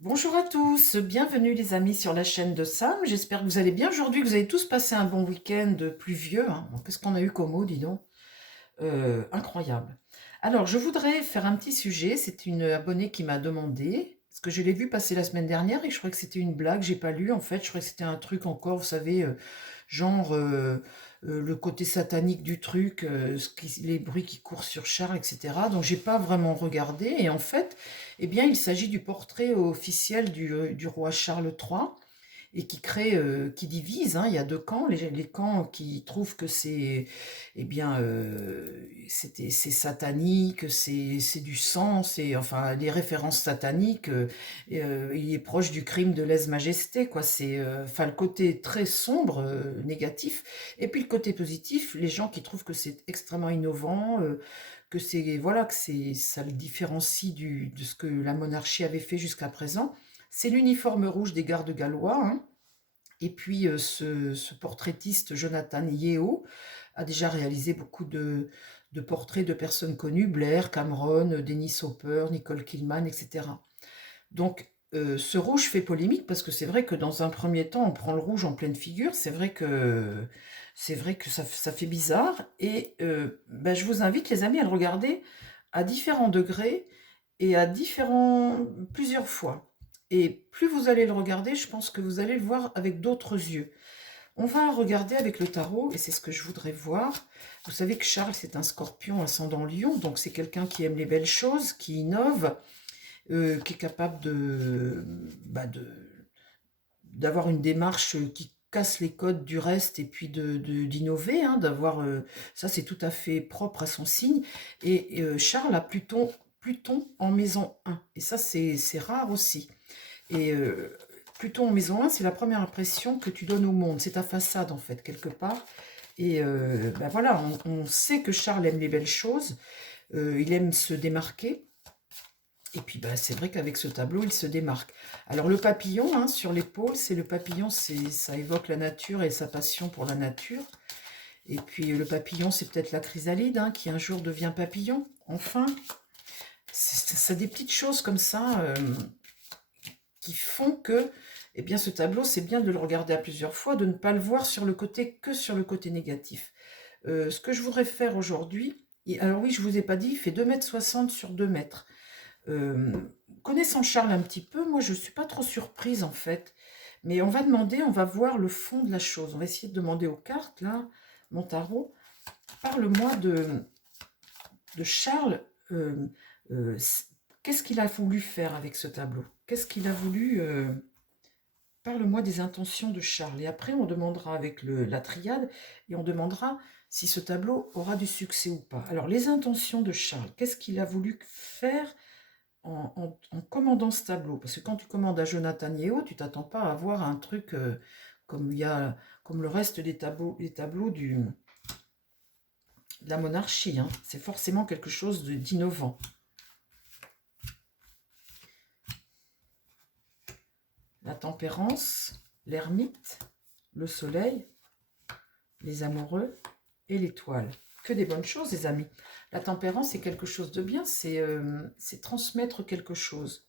Bonjour à tous, bienvenue les amis sur la chaîne de Sam. J'espère que vous allez bien aujourd'hui, que vous avez tous passé un bon week-end pluvieux. Hein. Qu'est-ce qu'on a eu comme eau, dis donc. Incroyable. Alors, je voudrais faire un petit sujet. C'est une abonnée qui m'a demandé, parce que je l'ai vu passer la semaine dernière et je crois que c'était une blague. J'ai pas lu en fait. Je crois que c'était un truc encore, vous savez, genre le côté satanique du truc, les bruits qui courent sur Charles, etc. Donc, j'ai pas vraiment regardé. Et en fait, eh bien, il s'agit du portrait officiel du roi Charles III et qui crée, qui divise. Hein. Il y a deux camps, les camps qui trouvent que c'est, eh bien, c'est satanique, c'est du sang, c'est enfin les références sataniques. Il est proche du crime de lèse-majesté, quoi. C'est, enfin le côté très sombre, négatif, et puis le côté positif, les gens qui trouvent que c'est extrêmement innovant. Que c'est voilà que c'est ça le différencie de ce que la monarchie avait fait jusqu'à présent. C'est l'uniforme rouge des gardes gallois, hein. Et puis ce portraitiste Jonathan Yeo a déjà réalisé beaucoup de portraits de personnes connues, Blair, Cameron, Dennis Hopper, Nicole Kidman, etc. Donc ce rouge fait polémique parce que c'est vrai que dans un premier temps, on prend le rouge en pleine figure. C'est vrai que ça fait bizarre. Et ben, je vous invite, les amis, à le regarder à différents degrés et à plusieurs fois. Et plus vous allez le regarder, je pense que vous allez le voir avec d'autres yeux. On va regarder avec le tarot, et c'est ce que je voudrais voir. Vous savez que Charles, c'est un scorpion ascendant lion, donc c'est quelqu'un qui aime les belles choses, qui innove, qui est capable d'avoir une démarche qui casse les codes du reste et puis d'innover, hein, ça c'est tout à fait propre à son signe. Et Charles a Pluton en maison 1, et ça c'est rare aussi. Et Pluton en maison 1, c'est la première impression que tu donnes au monde, c'est ta façade en fait, quelque part. Et ben voilà, on sait que Charles aime les belles choses, il aime se démarquer. Et puis bah, c'est vrai qu'avec ce tableau, il se démarque. Alors le papillon, hein, sur l'épaule, c'est le papillon, ça évoque la nature et sa passion pour la nature. Et puis le papillon, c'est peut-être la chrysalide, hein, qui un jour devient papillon, enfin. C'est des petites choses comme ça qui font que, eh bien, ce tableau, c'est bien de le regarder à plusieurs fois, de ne pas le voir que sur le côté négatif. Ce que je voudrais faire aujourd'hui, alors oui, je vous ai pas dit, il fait 2,60 m sur 2 mètres. Euh, Connaissant Charles un petit peu, moi je ne suis pas trop surprise en fait. Mais on va voir le fond de la chose. On va essayer de demander aux cartes, là, mon tarot. Parle-moi de Charles. Euh, Qu'est-ce qu'il a voulu faire avec ce tableau? Qu'est-ce qu'il a voulu... Parle-moi des intentions de Charles. Et après, on demandera avec la triade, et on demandera si ce tableau aura du succès ou pas. Alors, les intentions de Charles, qu'est-ce qu'il a voulu faire en commandant ce tableau? Parce que quand tu commandes à Jonathan Yeo, tu t'attends pas à avoir un truc comme le reste des tableaux, de la monarchie. Hein. C'est forcément quelque chose d'innovant. La tempérance, l'ermite, le soleil, les amoureux et l'étoile. Que des bonnes choses, les amis. La tempérance, c'est quelque chose de bien, c'est transmettre quelque chose,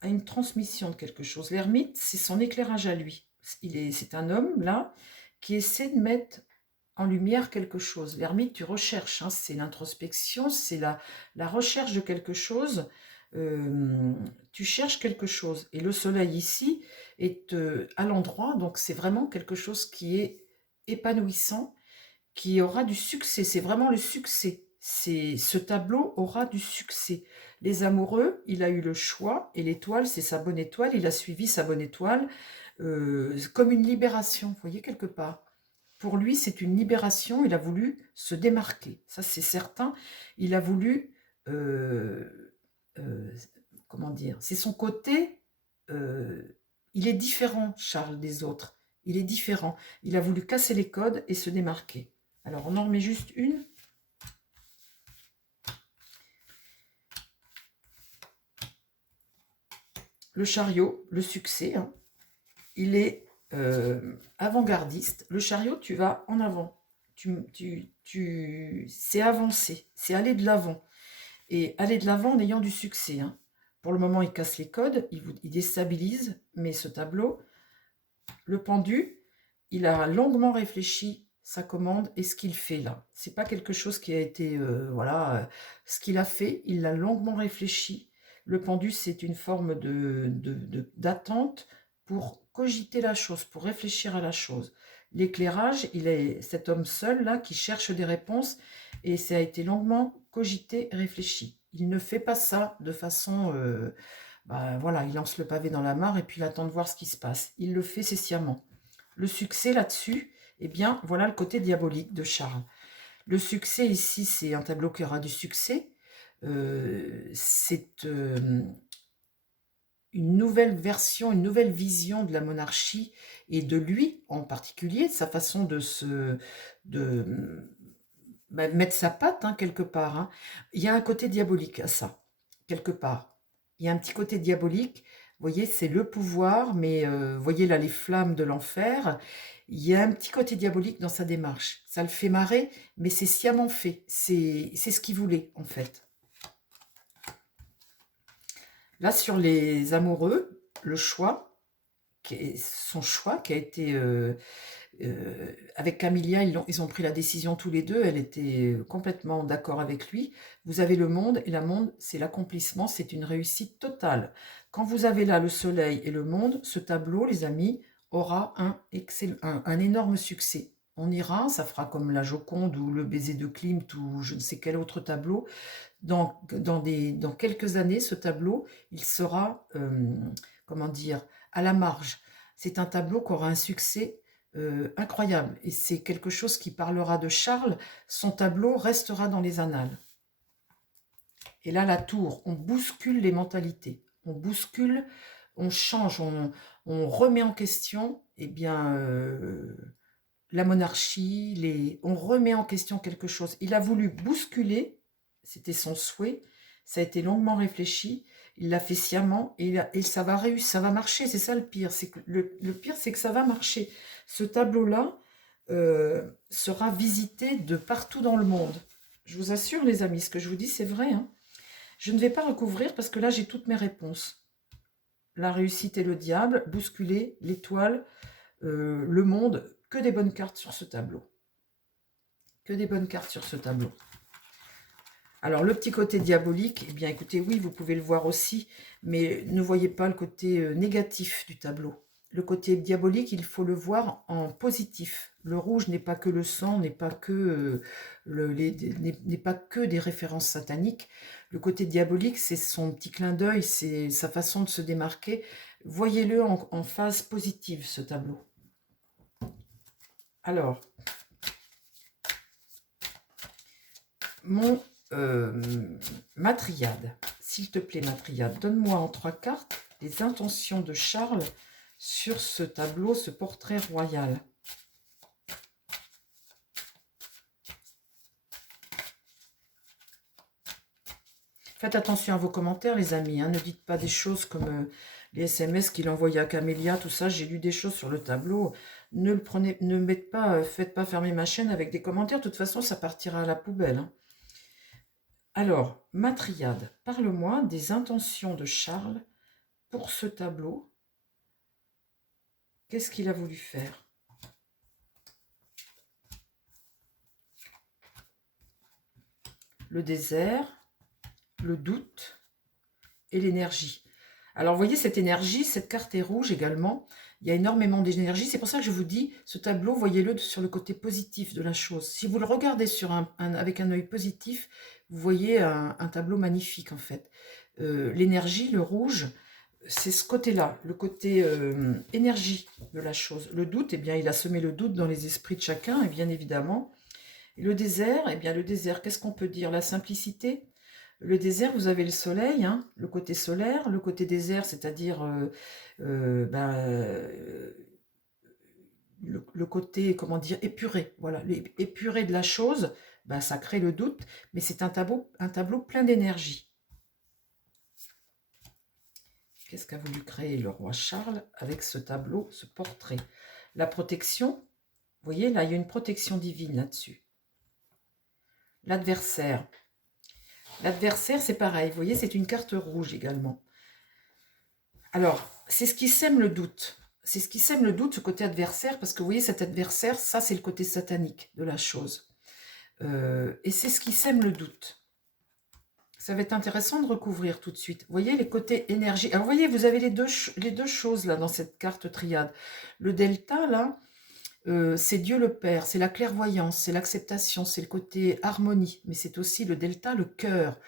à une transmission de quelque chose. L'ermite, c'est son éclairage à lui. C'est un homme, là, qui essaie de mettre en lumière quelque chose. L'ermite, tu recherches, hein, c'est l'introspection, c'est la recherche de quelque chose. Euh, Tu cherches quelque chose. Et le soleil ici est à l'endroit, donc c'est vraiment quelque chose qui est épanouissant, qui aura du succès. C'est vraiment le succès. Ce tableau aura du succès. Les amoureux, il a eu le choix, et l'étoile, c'est sa bonne étoile. Il a suivi sa bonne étoile comme une libération, vous voyez, quelque part. Pour lui, c'est une libération. Il a voulu se démarquer. Ça, c'est certain. Il a voulu, euh, comment dire, c'est son côté. Il est différent, Charles, des autres. Il est différent. Il a voulu casser les codes et se démarquer. Alors, on en remet juste une. Le chariot, le succès, hein, il est avant-gardiste. Le chariot, tu vas en avant. C'est avancer, c'est aller de l'avant. Et aller de l'avant en ayant du succès. Hein. Pour le moment, il casse les codes, il déstabilise, mais ce tableau, le pendu, il a longuement réfléchi sa commande et ce qu'il fait là. C'est pas quelque chose qui a été, voilà, ce qu'il a fait, il l'a longuement réfléchi. Le pendu, c'est une forme d'attente pour cogiter la chose, pour réfléchir à la chose. L'éclairage, il est cet homme seul là qui cherche des réponses et ça a été longuement cogité, réfléchi. Il ne fait pas ça de façon, bah, voilà, il lance le pavé dans la mare et puis il attend de voir ce qui se passe. Il le fait sciemment. Le succès là-dessus, eh bien, voilà le côté diabolique de Charles. Le succès ici, c'est un tableau qui aura du succès. C'est une nouvelle version, une nouvelle vision de la monarchie et de lui en particulier, de sa façon de mettre sa patte hein, quelque part. Hein. Il y a un côté diabolique à ça, quelque part. Il y a un petit côté diabolique. Vous voyez, c'est le pouvoir, mais vous voyez là les flammes de l'enfer. Il y a un petit côté diabolique dans sa démarche. Ça le fait marrer, mais c'est sciemment fait. C'est ce qu'il voulait, en fait. Là, sur les amoureux, le choix, son choix qui a été... avec Camilia, ils ont pris la décision tous les deux. Elle était complètement d'accord avec lui. Vous avez le monde, et le monde, c'est l'accomplissement, c'est une réussite totale. Quand vous avez là le soleil et le monde, ce tableau, les amis, aura un énorme succès. On ira, ça fera comme la Joconde ou le baiser de Klimt ou je ne sais quel autre tableau. Dans quelques années, ce tableau, il sera, comment dire, à la marge. C'est un tableau qui aura un succès incroyable. Et c'est quelque chose qui parlera de Charles. Son tableau restera dans les annales. Et là, la tour, on bouscule les mentalités. On bouscule, on change, on remet en question eh bien, la monarchie, on remet en question quelque chose. Il a voulu bousculer, c'était son souhait, ça a été longuement réfléchi, il l'a fait sciemment et ça va réussir, ça va marcher, c'est ça le pire. Le pire, c'est que ça va marcher. Ce tableau-là sera visité de partout dans le monde. Je vous assure, les amis, ce que je vous dis, c'est vrai. Hein. Je ne vais pas recouvrir parce que là, j'ai toutes mes réponses. La réussite et le diable, bousculer, l'étoile, le monde, que des bonnes cartes sur ce tableau. Que des bonnes cartes sur ce tableau. Alors, le petit côté diabolique, eh bien, écoutez, oui, vous pouvez le voir aussi, mais ne voyez pas le côté négatif du tableau. Le côté diabolique, il faut le voir en positif. Le rouge n'est pas que le sang, n'est pas que des références sataniques. Le côté diabolique, c'est son petit clin d'œil, c'est sa façon de se démarquer. Voyez-le en phase positive, ce tableau. Alors, mon Matriade, s'il te plaît, Matriade, donne-moi en 3 cartes les intentions de Charles sur ce tableau, ce portrait royal. Faites attention à vos commentaires, les amis. Hein. Ne dites pas des choses comme les SMS qu'il envoyait à Camélia, tout ça. J'ai lu des choses sur le tableau. Ne le prenez, ne faites pas fermer ma chaîne avec des commentaires. De toute façon, ça partira à la poubelle. Hein. Alors, Matriade, parle-moi des intentions de Charles pour ce tableau. Qu'est-ce qu'il a voulu faire? Le désert, le doute et l'énergie. Alors, vous voyez, cette énergie, cette carte est rouge également. Il y a énormément d'énergie. C'est pour ça que je vous dis, ce tableau, voyez-le sur le côté positif de la chose. Si vous le regardez avec un œil positif, vous voyez un tableau magnifique, en fait. L'énergie, le rouge, c'est ce côté-là, le côté énergie de la chose. Le doute, eh bien, il a semé le doute dans les esprits de chacun, et bien évidemment. Et le désert, eh bien, le désert, qu'est-ce qu'on peut dire? La simplicité. Le désert, vous avez le soleil, hein, le côté solaire, le côté désert, c'est-à-dire le côté, comment dire, épuré. Voilà, épuré de la chose, ben, ça crée le doute, mais c'est un tableau plein d'énergie. Qu'est-ce qu'a voulu créer le roi Charles avec ce tableau, ce portrait? La protection, vous voyez, là, il y a une protection divine là-dessus. L'adversaire. L'adversaire, c'est pareil, vous voyez, c'est une carte rouge également. Alors, c'est ce qui sème le doute. C'est ce qui sème le doute, ce côté adversaire, parce que vous voyez, cet adversaire, ça, c'est le côté satanique de la chose. Et c'est ce qui sème le doute. Ça va être intéressant de recouvrir tout de suite. Vous voyez les côtés énergie. Alors, vous voyez, vous avez les deux choses là dans cette carte triade. Le delta, là, c'est Dieu le Père, c'est la clairvoyance, c'est l'acceptation, c'est le côté harmonie. Mais c'est aussi le delta, le cœur.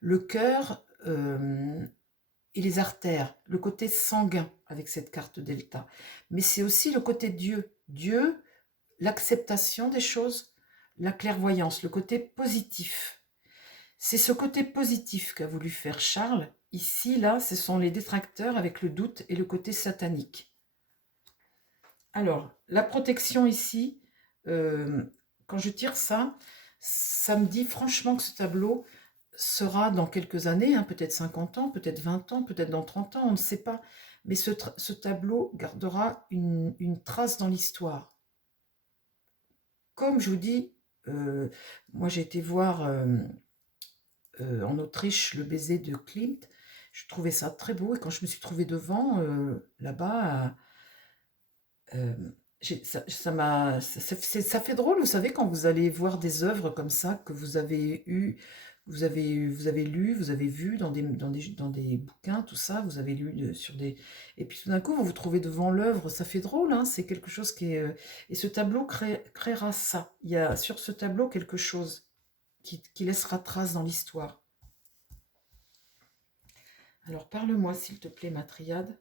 Le cœur et les artères, le côté sanguin avec cette carte delta. Mais c'est aussi le côté Dieu. Dieu, l'acceptation des choses, la clairvoyance, le côté positif. C'est ce côté positif qu'a voulu faire Charles. Ici, là, ce sont les détracteurs avec le doute et le côté satanique. Alors, la protection ici, quand je tire ça, ça me dit franchement que ce tableau sera dans quelques années, hein, peut-être 50 ans, peut-être 20 ans, peut-être dans 30 ans, on ne sait pas. Mais ce tableau gardera une trace dans l'histoire. Comme je vous dis, moi j'ai été voir en Autriche le baiser de Klimt. Je trouvais ça très beau et quand je me suis trouvée devant, là-bas, ça fait drôle, vous savez, quand vous allez voir des œuvres comme ça que vous avez eu, vous avez lu, vous avez vu dans des bouquins, tout ça, vous avez lu sur des... Et puis tout d'un coup, vous vous trouvez devant l'œuvre, ça fait drôle, hein, c'est quelque chose qui est... Et ce tableau créera ça. Il y a sur ce tableau quelque chose qui laissera trace dans l'histoire. Alors parle-moi, s'il te plaît, ma triade,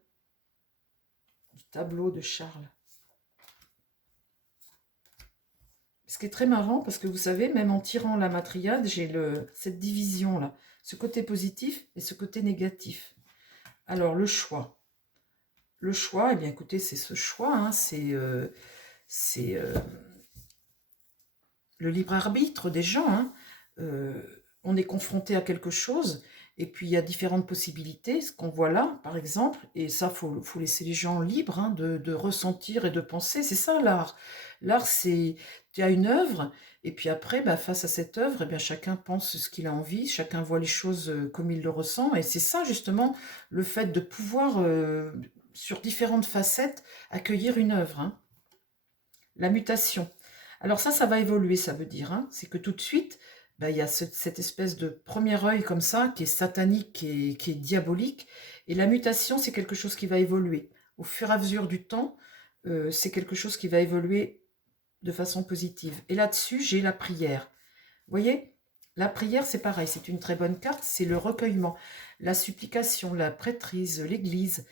du tableau de Charles. Ce qui est très marrant, parce que vous savez, même en tirant la matriade, j'ai cette division-là, ce côté positif et ce côté négatif. Alors, le choix. Le choix, eh bien écoutez, c'est ce choix, hein, c'est le libre arbitre des gens. Hein. On est confronté à quelque chose, et puis il y a différentes possibilités, ce qu'on voit là, par exemple, et ça, faut laisser les gens libres hein, de ressentir et de penser. C'est ça l'art. L'art, c'est, tu as une œuvre, et puis après, bah, face à cette œuvre, eh bien, chacun pense ce qu'il a envie, chacun voit les choses comme il le ressent, et c'est ça justement le fait de pouvoir, sur différentes facettes, accueillir une œuvre. Hein. La mutation. Alors ça va évoluer, ça veut dire. Hein. C'est que tout de suite, ben, il y a cette espèce de premier œil comme ça, qui est satanique, qui est diabolique. Et la mutation, c'est quelque chose qui va évoluer. Au fur et à mesure du temps, c'est quelque chose qui va évoluer de façon positive. Et là-dessus, j'ai la prière. Vous voyez, la prière, c'est pareil, c'est une très bonne carte, c'est le recueillement, la supplication, la prêtrise, l'église.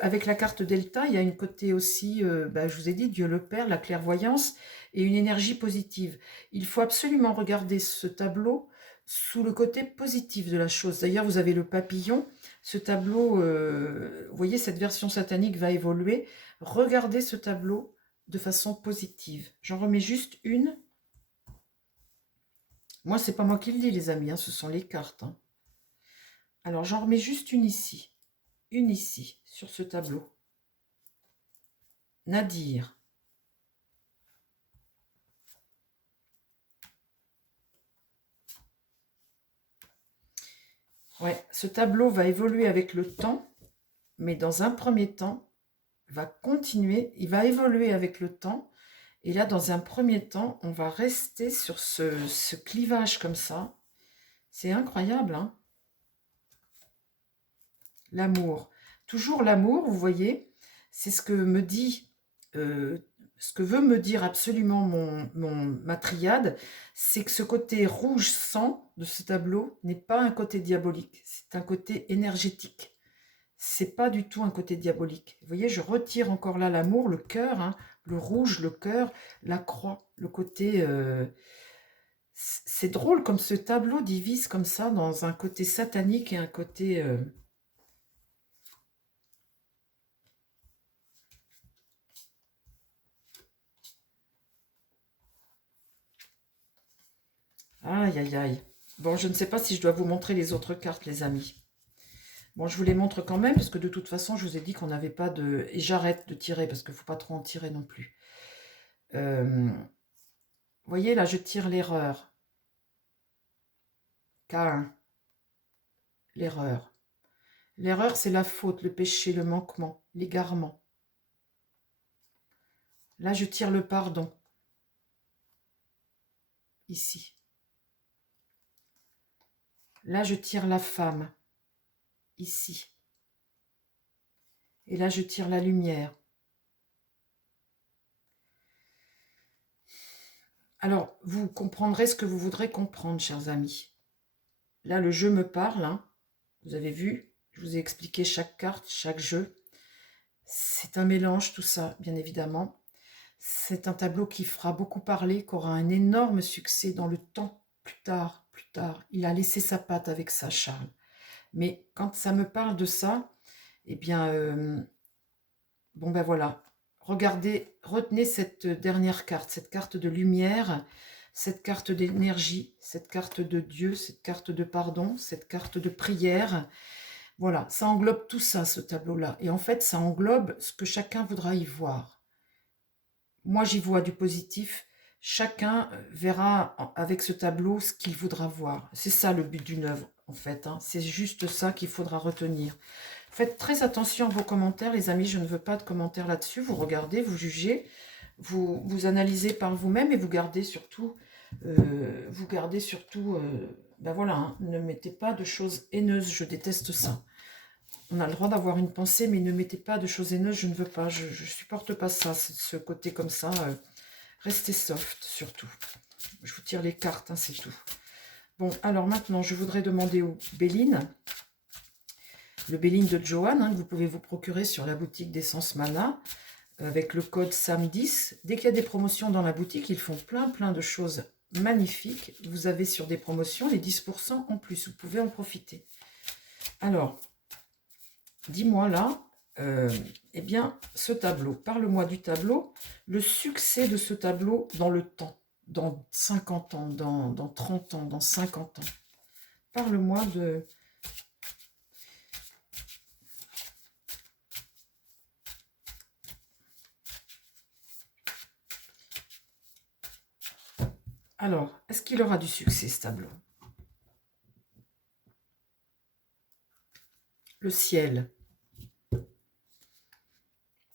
Avec la carte Delta, il y a une côté aussi, je vous ai dit, Dieu le Père, la clairvoyance et une énergie positive. Il faut absolument regarder ce tableau sous le côté positif de la chose. D'ailleurs, vous avez le papillon. Ce tableau, vous voyez, cette version satanique va évoluer. Regardez ce tableau de façon positive. J'en remets juste une. Moi, c'est pas moi qui le dis, les amis, hein, ce sont les cartes. Hein. Alors, j'en remets juste une ici, sur ce tableau. Nadir. Ouais, ce tableau va évoluer avec le temps, mais dans un premier temps, va continuer, il va évoluer avec le temps. Et là, dans un premier temps, on va rester sur ce clivage comme ça. C'est incroyable, hein? L'amour. Toujours l'amour, vous voyez, c'est ce que me dit, ce que veut me dire absolument ma triade, c'est que ce côté rouge sang de ce tableau n'est pas un côté diabolique, c'est un côté énergétique. C'est pas du tout un côté diabolique. Vous voyez, je retire encore là l'amour, le cœur, hein, le rouge, le cœur, la croix, le côté... c'est drôle comme ce tableau divise comme ça dans un côté satanique et un côté... Aïe, aïe, aïe. Bon, je ne sais pas si je dois vous montrer les autres cartes, les amis. Bon, je vous les montre quand même, parce que de toute façon, je vous ai dit qu'on n'avait pas de... Et j'arrête de tirer, parce qu'il ne faut pas trop en tirer non plus. Vous voyez, là, je tire l'erreur. K1. L'erreur. L'erreur, c'est la faute, le péché, le manquement, l'égarement. Là, je tire le pardon. Ici. Là, je tire la femme. Ici. Et là, je tire la lumière. Alors, vous comprendrez ce que vous voudrez comprendre, chers amis. Là, le jeu me parle. Hein. Vous avez vu, je vous ai expliqué chaque carte, chaque jeu. C'est un mélange, tout ça, bien évidemment. C'est un tableau qui fera beaucoup parler, qui aura un énorme succès dans le temps, plus tard, plus tard. Il a laissé sa patte avec ça, Charles. Mais quand ça me parle de ça, eh bien, bon ben voilà. Regardez, retenez cette dernière carte, cette carte de lumière, cette carte d'énergie, cette carte de Dieu, cette carte de pardon, cette carte de prière. Voilà, ça englobe tout ça, ce tableau-là. Et en fait, ça englobe ce que chacun voudra y voir. Moi, j'y vois du positif. Chacun verra avec ce tableau ce qu'il voudra voir. C'est ça le but d'une œuvre, en fait. Hein. C'est juste ça qu'il faudra retenir. Faites très attention à vos commentaires, les amis. Je ne veux pas de commentaires là-dessus. Vous regardez, vous jugez, vous analysez par vous-même et vous gardez surtout... ben voilà, hein, ne mettez pas de choses haineuses. Je déteste ça. On a le droit d'avoir une pensée, mais ne mettez pas de choses haineuses, je ne veux pas, je supporte pas ça, ce côté comme ça. Restez soft, surtout. Je vous tire les cartes, hein, c'est tout. Bon, alors maintenant, je voudrais demander au Béline, le Béline de Johan, hein, que vous pouvez vous procurer sur la boutique d'Essence Mana, avec le code SAM10. Dès qu'il y a des promotions dans la boutique, ils font plein de choses magnifiques. Vous avez sur des promotions les 10% en plus, vous pouvez en profiter. Alors... dis-moi là, eh bien, ce tableau, parle-moi du tableau, le succès de ce tableau dans le temps, dans 50 ans, dans 30 ans, dans 50 ans. Parle-moi de... Alors, est-ce qu'il aura du succès, ce tableau? Le ciel,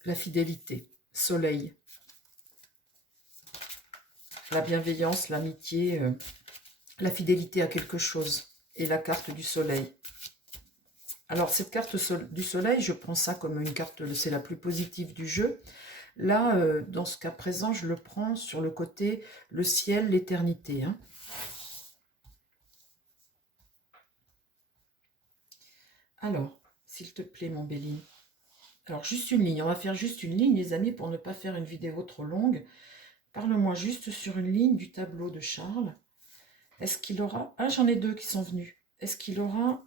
la fidélité, soleil, la bienveillance, l'amitié, la fidélité à quelque chose et la carte du soleil. Alors, cette carte du soleil, je prends ça comme une carte, c'est la plus positive du jeu. Là, dans ce cas présent, je le prends sur le côté le ciel, l'éternité. Hein. Alors, s'il te plaît, mon Béline. Alors, juste une ligne. On va faire juste une ligne, les amis, pour ne pas faire une vidéo trop longue. Parle-moi juste sur une ligne du tableau de Charles. Est-ce qu'il aura... Ah, j'en ai deux qui sont venus. Est-ce qu'il aura,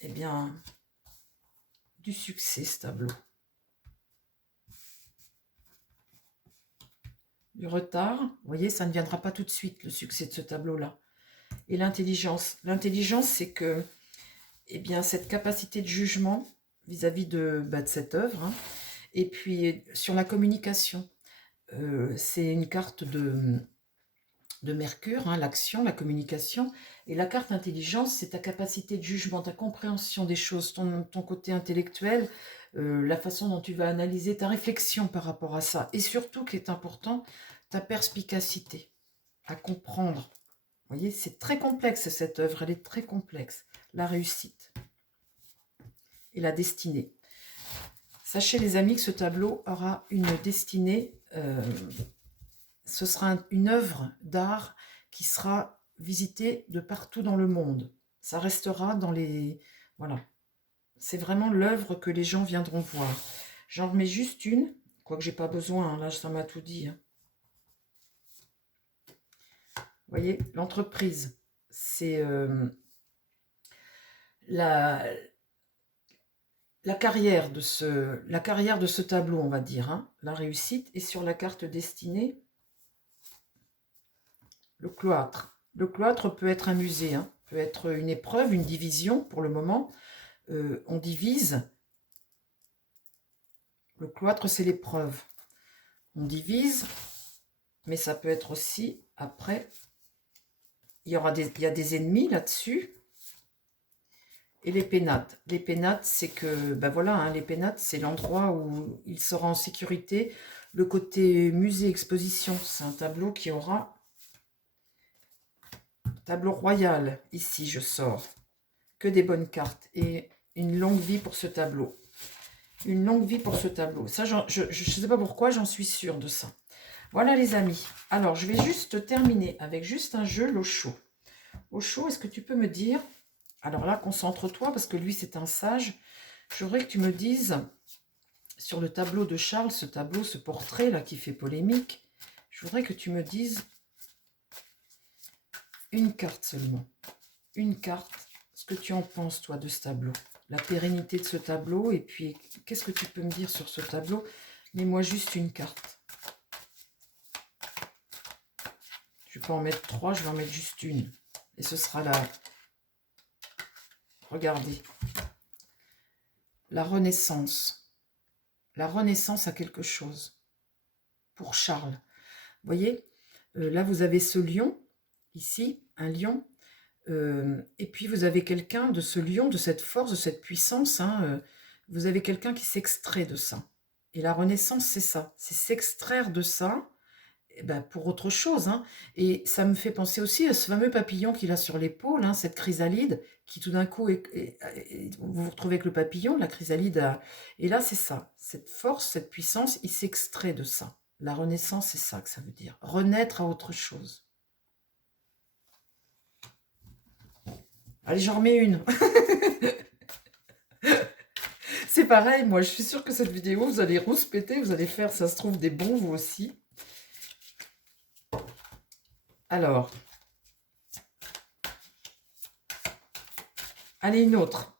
eh bien, du succès, ce tableau? Du retard. Vous voyez, ça ne viendra pas tout de suite, le succès de ce tableau-là. Et l'intelligence. L'intelligence, c'est que, eh bien, cette capacité de jugement vis-à-vis de cette œuvre, hein, et puis sur la communication. C'est une carte de Mercure, hein, l'action, la communication. Et la carte intelligence, c'est ta capacité de jugement, ta compréhension des choses, ton côté intellectuel, la façon dont tu vas analyser ta réflexion par rapport à ça. Et surtout, qui est important, ta perspicacité à comprendre. Vous voyez, c'est très complexe cette œuvre, elle est très complexe. La réussite et la destinée. Sachez les amis que ce tableau aura une destinée, ce sera une œuvre d'art qui sera visitée de partout dans le monde. Ça restera dans les... Voilà. C'est vraiment l'œuvre que les gens viendront voir. J'en remets juste une, quoique j'ai pas besoin, hein, là ça m'a tout dit. Hein. Vous voyez, l'entreprise, c'est la carrière de ce tableau, on va dire, hein, la réussite. Et sur la carte destinée, le cloître. Le cloître peut être un musée, hein, peut être une épreuve, une division pour le moment. On divise. Le cloître, c'est l'épreuve. On divise, mais ça peut être aussi, après, il y a des ennemis là-dessus. et les pénates. Les pénates, c'est que, ben voilà, hein, les pénates, c'est l'endroit où il sera en sécurité. Le côté musée-exposition, c'est un tableau qui aura... Tableau royal, ici, je sors. Que des bonnes cartes. Et une longue vie pour ce tableau. Une longue vie pour ce tableau. Ça, je ne sais pas pourquoi, j'en suis sûre de ça. Voilà, les amis. Alors, je vais juste terminer avec juste un jeu, l'Osho. Osho, est-ce que tu peux me dire... Alors là, concentre-toi, parce que lui, c'est un sage. Je voudrais que tu me dises, sur le tableau de Charles, ce tableau, ce portrait-là qui fait polémique, je voudrais que tu me dises une carte seulement. Une carte. Ce que tu en penses, toi, de ce tableau. La pérennité de ce tableau. Et puis, qu'est-ce que tu peux me dire sur ce tableau? Mets-moi juste une carte. Je ne vais pas en mettre 3, je vais en mettre juste une. Et ce sera la... Regardez. La Renaissance. La Renaissance a quelque chose. Pour Charles. Vous voyez, là, vous avez ce lion. Ici, un lion. Et puis, vous avez quelqu'un de ce lion, de cette force, de cette puissance. Hein, vous avez quelqu'un qui s'extrait de ça. Et la Renaissance, c'est ça. C'est s'extraire de ça. Eh ben, pour autre chose. Hein. Et ça me fait penser aussi à ce fameux papillon qu'il a sur l'épaule, hein, cette chrysalide, qui tout d'un coup, vous vous retrouvez avec le papillon, la chrysalide, et là c'est ça, cette force, cette puissance, il s'extrait de ça. La renaissance, c'est ça que ça veut dire, renaître à autre chose. Allez, j'en remets une. C'est pareil, moi je suis sûre que cette vidéo, vous allez rouspéter, vous allez faire, ça se trouve, des bons vous aussi. Alors, allez, une autre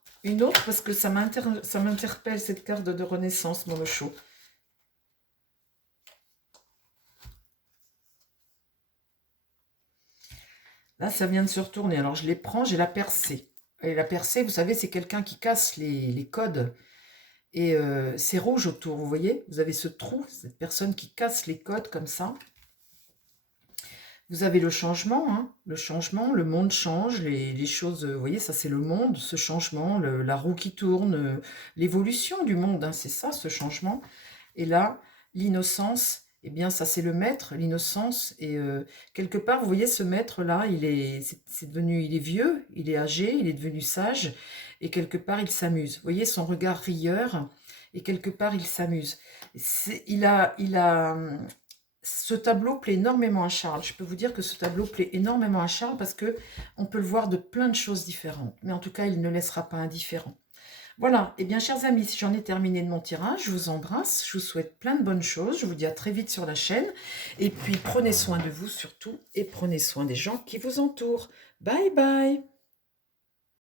parce que ça m'interpelle cette carte de renaissance, mon Osho. Là, ça vient de se retourner. Alors, je les prends, j'ai la percée. Et la percée, vous savez, c'est quelqu'un qui casse les codes. Et c'est rouge autour, vous voyez? Vous avez ce trou, cette personne qui casse les codes comme ça. Vous avez le changement, hein, le monde change, les choses, vous voyez, ça c'est le monde, ce changement, la roue qui tourne, l'évolution du monde, hein, c'est ça, ce changement. Et là, l'innocence, eh bien, ça c'est le maître, l'innocence. Et quelque part, vous voyez, ce maître-là, il est vieux, il est âgé, il est devenu sage, et quelque part, il s'amuse. Vous voyez, son regard rieur, et quelque part, il s'amuse. Ce tableau plaît énormément à Charles. Je peux vous dire que ce tableau plaît énormément à Charles parce que on peut le voir de plein de choses différentes. Mais en tout cas, il ne laissera pas indifférent. Voilà, et bien chers amis, j'en ai terminé de mon tirage, je vous embrasse, je vous souhaite plein de bonnes choses, je vous dis à très vite sur la chaîne, et puis prenez soin de vous surtout, et prenez soin des gens qui vous entourent. Bye bye.